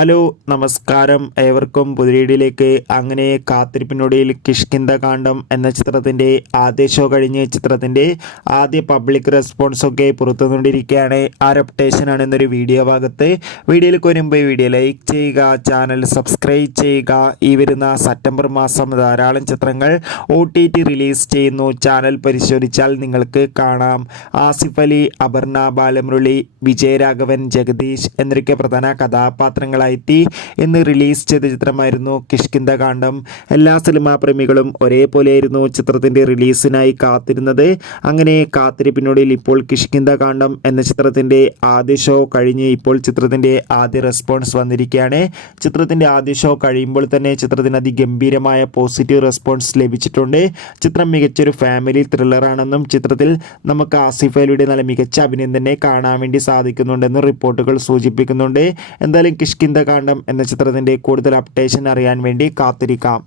Hello നമസ്കാരം, ഏവർക്കും പുതിയ അങ്ങനെ കാത്തിരിപ്പിനൊടുവിൽ കിഷ്കിന്ധ കാണ്ഡം എന്ന ചിത്രത്തിൻ്റെ ആദ്യ ഷോ കഴിഞ്ഞ് ചിത്രത്തിൻ്റെ ആദ്യ പബ്ലിക് റെസ്പോൺസൊക്കെ പുറത്തുകൊണ്ടിരിക്കുകയാണ്. അപ്ഡേഷനാണ് എന്നൊരു വീഡിയോ ഭാഗത്ത്. വീഡിയോയിൽ വരുമ്പോൾ വീഡിയോ ലൈക്ക് ചെയ്യുക, ചാനൽ സബ്സ്ക്രൈബ് ചെയ്യുക. ഈ വരുന്ന സെപ്റ്റംബർ മാസം ധാരാളം ചിത്രങ്ങൾ OTT റിലീസ് ചെയ്യുന്നു. ചാനൽ പരിശോധിച്ചാൽ നിങ്ങൾക്ക് കാണാം. ആസിഫ് അലി, അപർണ ബാലമുരളി, വിജയരാഘവൻ, ജഗദീഷ് എന്നൊക്കെ പ്രധാന കഥാപാത്രങ്ങൾ ഇന്ന് റിലീസ് ചെയ്ത ചിത്രമായിരുന്നു കിഷ്കിന്ധ കാണ്ഡം. എല്ലാ സിനിമാ പ്രേമികളും ഒരേപോലെയായിരുന്നു ചിത്രത്തിന്റെ റിലീസിനായി കാത്തിരുന്നത്. അങ്ങനെ കാത്തിരിപ്പിനൊടുവിൽ ഇപ്പോൾ കിഷ്കിന്ധ കാണ്ഡം എന്ന ചിത്രത്തിന്റെ ആദ്യ ഷോ കഴിഞ്ഞ് ഇപ്പോൾ ചിത്രത്തിന്റെ ആദ്യ റെസ്പോൺസ് വന്നിരിക്കുകയാണ്. ചിത്രത്തിന്റെ ആദ്യ ഷോ കഴിയുമ്പോൾ തന്നെ ചിത്രത്തിന് അതിഗംഭീരമായ പോസിറ്റീവ് റെസ്പോൺസ് ലഭിച്ചിട്ടുണ്ട്. ചിത്രം മികച്ചൊരു ഫാമിലി ത്രില്ലറാണെന്നും ചിത്രത്തിൽ നമുക്ക് ആസിഫ് അലിയുടെ നല്ല മികച്ച അഭിനയം തന്നെ കാണാൻ വേണ്ടി സാധിക്കുന്നുണ്ടെന്നും റിപ്പോർട്ടുകൾ സൂചിപ്പിക്കുന്നുണ്ട്. എന്തായാലും കിഷ്കിന്ധ കാണ്ഡം എന്ന ചിത്രത്തിൻ്റെ കൂടുതൽ അപ്ഡേഷൻ അറിയാൻ വേണ്ടി കാത്തിരിക്കാം.